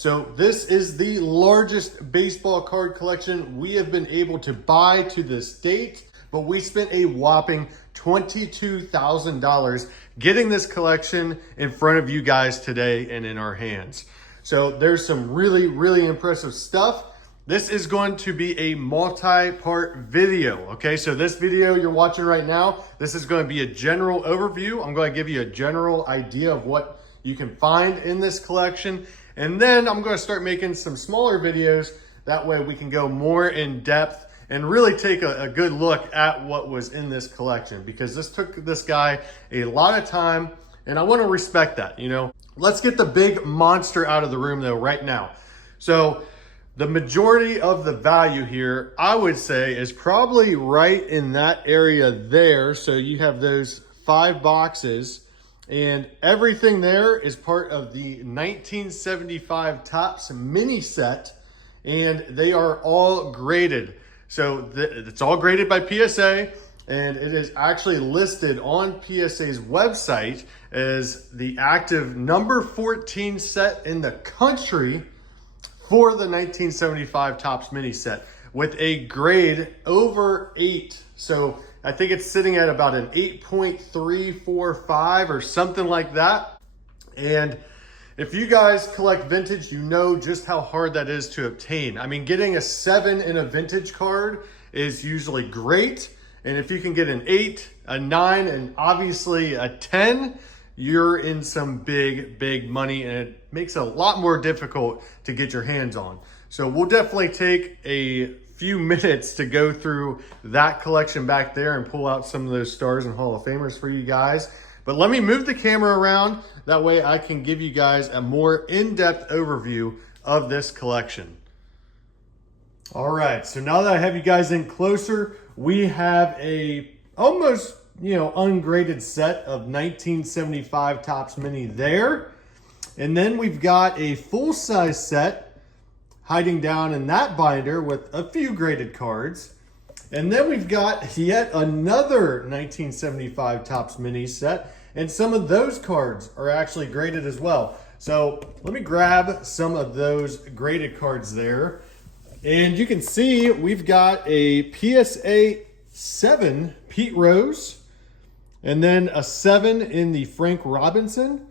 So this is the largest baseball card collection we have been able to buy to this date, but we spent a whopping $22,000 getting this collection in front of you guys today and in our hands. So there's some really, really impressive stuff. This is going to be a multi-part video, okay? So this video you're watching right now, this is going to be a general overview. I'm going to give you a general idea of what you can find in this collection. And then I'm going to start making some smaller videos. That way we can go more in depth and really take a good look at what was in this collection, because this took this guy a lot of time and I want to respect that, you know? Let's get the big monster out of the room though right now. So the majority of the value here, I would say, is probably right in that area there. So you have those 5 boxes and everything there is part of the 1975 Topps mini set, and they are all graded. So it's all graded by PSA, and it is actually listed on PSA's website as the active number 14 set in the country for the 1975 Topps mini set with a grade over 8. So I think it's sitting at about an 8.345 or something like that. And if you guys collect vintage, you know just how hard that is to obtain. I mean, getting a 7 in a vintage card is usually great. And if you can get an 8, a 9, and obviously a 10, you're in some big, big money, and it makes it a lot more difficult to get your hands on. So we'll definitely take a few minutes to go through that collection back there and pull out some of those stars and Hall of Famers for you guys. But let me move the camera around. That way I can give you guys a more in-depth overview of this collection. All right, so now that I have you guys in closer, we have a almost, ungraded set of 1975 Topps Mini there. And then we've got a full-size set hiding down in that binder with a few graded cards. And then we've got yet another 1975 Topps Mini set, and some of those cards are actually graded as well. So let me grab some of those graded cards there. And you can see we've got a PSA 7 Pete Rose, and then a 7 in the Frank Robinson,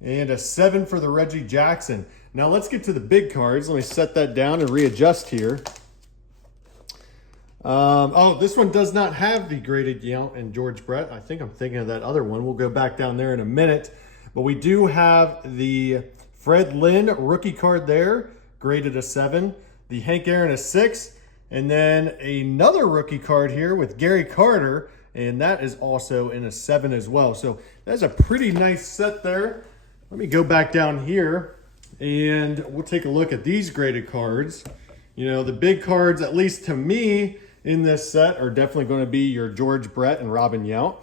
and a 7 for the Reggie Jackson. Now let's get to the big cards. Let me set that down and readjust here. Oh, this one does not have the graded Yount and George Brett. I think I'm thinking of that other one. We'll go back down there in a minute. But we do have the Fred Lynn rookie card there, graded a 7. The Hank Aaron a 6. And then another rookie card here with Gary Carter, and that is also in a 7 as well. So that's a pretty nice set there. Let me go back down here and we'll take a look at these graded cards. You know, the big cards, at least to me, in this set are definitely going to be your George Brett and Robin Yount.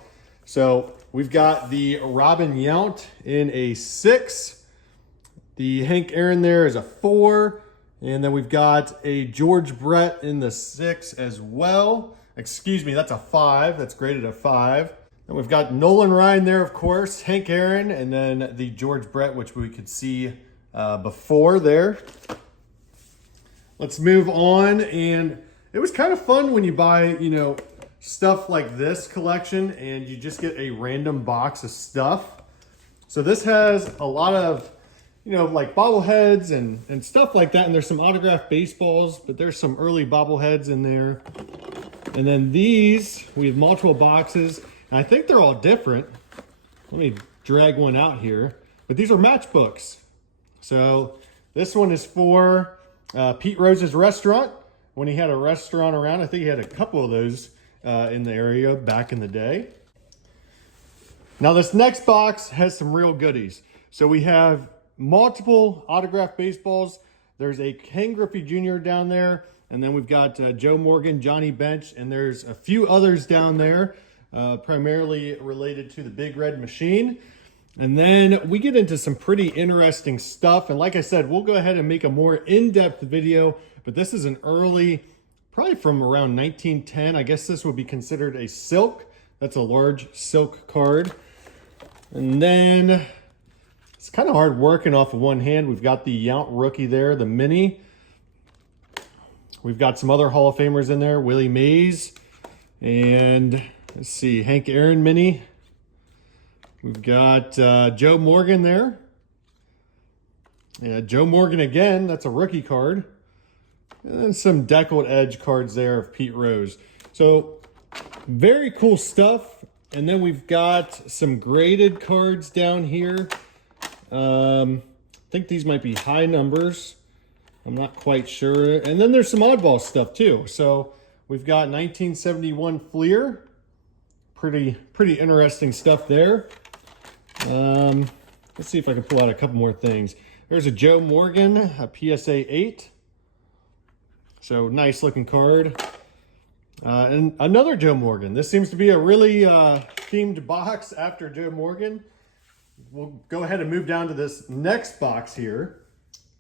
So we've got the Robin Yount in a 6. The Hank Aaron there is a 4. And then we've got a George Brett in the 6 as well. Excuse me, that's a 5. That's graded a 5. And we've got Nolan Ryan there, of course, Hank Aaron, and then the George Brett, which we could see before there. Let's move on. And it was kind of fun when you buy, stuff like this collection and you just get a random box of stuff. So this has a lot of, like bobbleheads and stuff like that. And there's some autographed baseballs, but there's some early bobbleheads in there. And then these, we have multiple boxes. And I think they're all different. Let me drag one out here. But these are matchbooks. So this one is for Pete Rose's restaurant. When he had a restaurant around, I think he had a couple of those in the area back in the day. Now this next box has some real goodies. So we have multiple autographed baseballs. There's a Ken Griffey Jr. down there, and then we've got Joe Morgan, Johnny Bench, and there's a few others down there, primarily related to the Big Red Machine. And then we get into some pretty interesting stuff. And like I said, we'll go ahead and make a more in-depth video, but this is an early, probably from around 1910. I guess this would be considered a silk. That's a large silk card. And then It's kind of hard working off of one hand. We've got the Yount rookie there, the mini. We've got some other Hall of Famers in there, Willie Mays, and let's see, Hank Aaron mini. We've got Joe Morgan there. Yeah, Joe Morgan again, that's a rookie card. And then some deckled edge cards there of Pete Rose. So very cool stuff. And then we've got some graded cards down here. I think these might be high numbers. I'm not quite sure. And then there's some oddball stuff too. So we've got 1971 Fleer. Pretty interesting stuff there. Let's see if I can pull out a couple more things. There's a Joe Morgan, a PSA 8. So nice looking card. And another Joe Morgan. This seems to be a really themed box after Joe Morgan. We'll go ahead and move down to this next box here.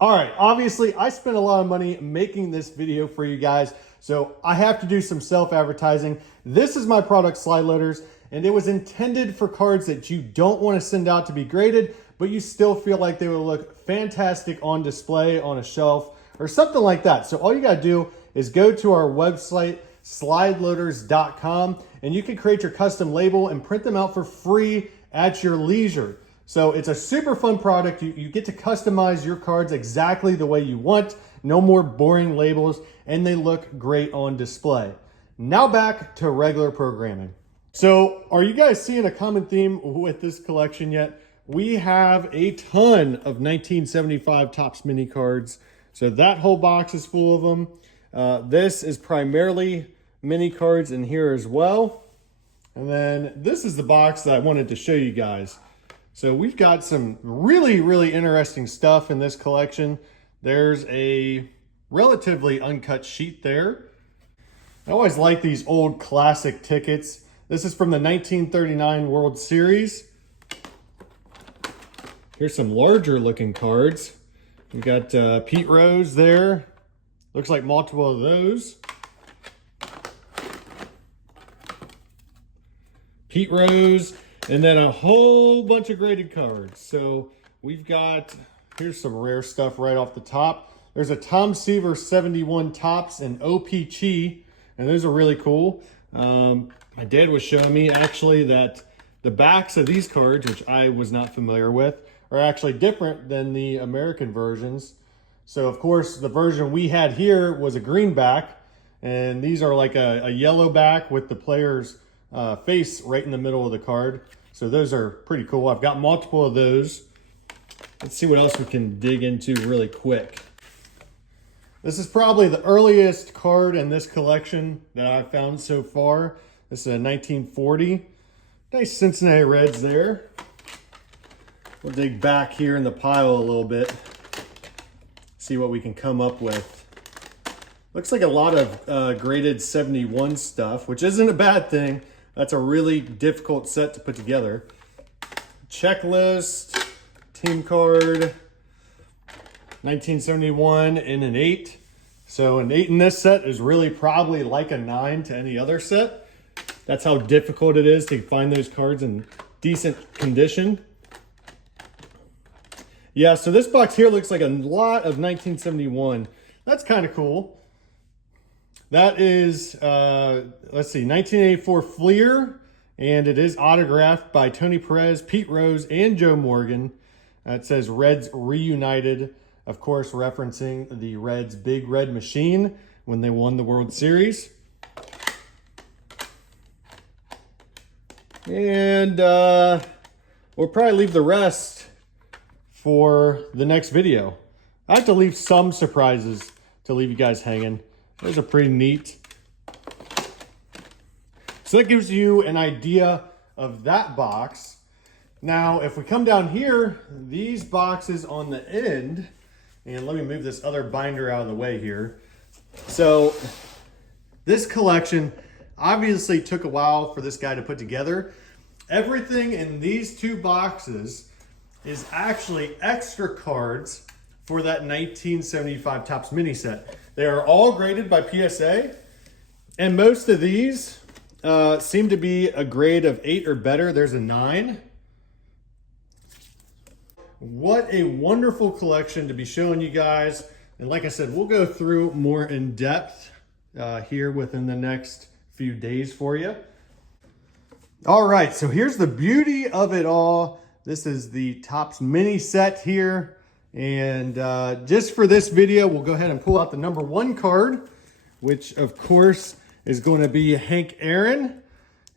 All right, obviously I spent a lot of money making this video for you guys, so I have to do some self-advertising. This is my product, slide loaders, and it was intended for cards that you don't want to send out to be graded, but you still feel like they would look fantastic on display on a shelf or something like that. So all you gotta do is go to our website, slideloaders.com, and you can create your custom label and print them out for free at your leisure. So it's a super fun product. You get to customize your cards exactly the way you want. No more boring labels, and they look great on display. Now back to regular programming. So are you guys seeing a common theme with this collection yet? We have a ton of 1975 Topps mini cards. So that whole box is full of them. This is primarily mini cards in here as well. And then this is the box that I wanted to show you guys. So we've got some really interesting stuff in this collection. There's a relatively uncut sheet there. I always like these old classic tickets. This is from the 1939 World Series. Here's some larger looking cards. We've got Pete Rose there. Looks like multiple of those. Pete Rose. And then a whole bunch of graded cards. So we've got, here's some rare stuff right off the top. There's a Tom Seaver 71 Topps and OPC, and those are really cool. My dad was showing me actually that the backs of these cards, which I was not familiar with, are actually different than the American versions. So of course, the version we had here was a green back, and these are like a yellow back with the player's face right in the middle of the card. So those are pretty cool. I've got multiple of those. Let's see what else we can dig into really quick. This is probably the earliest card in this collection that I've found so far. This is a 1940. Nice Cincinnati Reds there. We'll dig back here in the pile a little bit. See what we can come up with. Looks like a lot of graded 71 stuff, which isn't a bad thing. That's a really difficult set to put together. Checklist, team card, 1971 in an 8. So an 8 in this set is really probably like a 9 to any other set. That's how difficult it is to find those cards in decent condition. Yeah, so this box here looks like a lot of 1971. That's kind of cool. That is, let's see, 1984 Fleer, and it is autographed by Tony Perez, Pete Rose, and Joe Morgan. It says Reds Reunited, of course, referencing the Reds' Big Red Machine when they won the World Series. And we'll probably leave the rest for the next video. I have to leave some surprises to leave you guys hanging. Those are pretty neat. So that gives you an idea of that box. Now, if we come down here, these boxes on the end, and let me move this other binder out of the way here. So this collection obviously took a while for this guy to put together. Everything in these two boxes is actually extra cards for that 1975 Topps mini set. They are all graded by PSA, and most of these seem to be a grade of 8 or better. There's a 9. what a wonderful collection to be showing you guys. And like I said, we'll go through more in depth here within the next few days for you. All right, so here's the beauty of it all. This is the Topps mini set here. And just for this video, we'll go ahead and pull out the number 1 card, which of course is going to be Hank Aaron.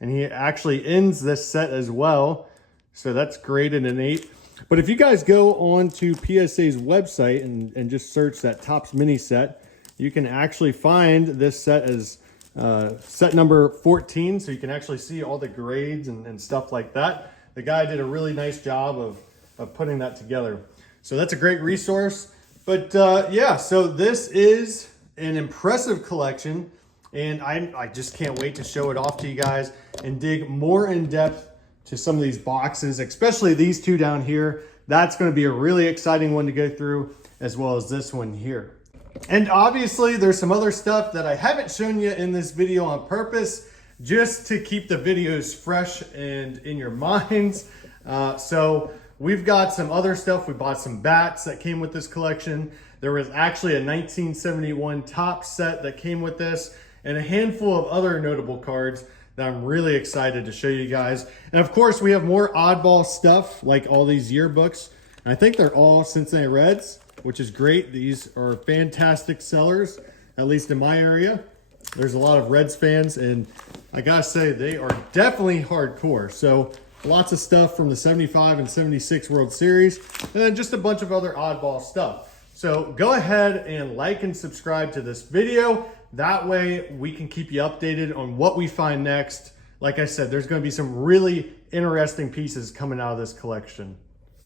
And he actually ends this set as well. So that's graded an 8. But if you guys go on to PSA's website and just search that Topps mini set, you can actually find this set as set number 14. So you can actually see all the grades and stuff like that. The guy did a really nice job of putting that together. So that's a great resource. But yeah, so this is an impressive collection. And I just can't wait to show it off to you guys and dig more in depth to some of these boxes, especially these two down here. That's going to be a really exciting one to go through, as well as this one here. And obviously there's some other stuff that I haven't shown you in this video on purpose, just to keep the videos fresh and in your minds. So we've got some other stuff. We bought some bats that came with this collection. There was actually a 1971 Topps set that came with this, and a handful of other notable cards that I'm really excited to show you guys. And of course, we have more oddball stuff, like all these yearbooks. And I think they're all Cincinnati Reds, which is great. These are fantastic sellers, at least in my area. There's a lot of Reds fans, and I gotta say, they are definitely hardcore. So lots of stuff from the 75 and 76 World Series, and then just a bunch of other oddball stuff. So go ahead and like and subscribe to this video. That way we can keep you updated on what we find next. Like I said, there's going to be some really interesting pieces coming out of this collection.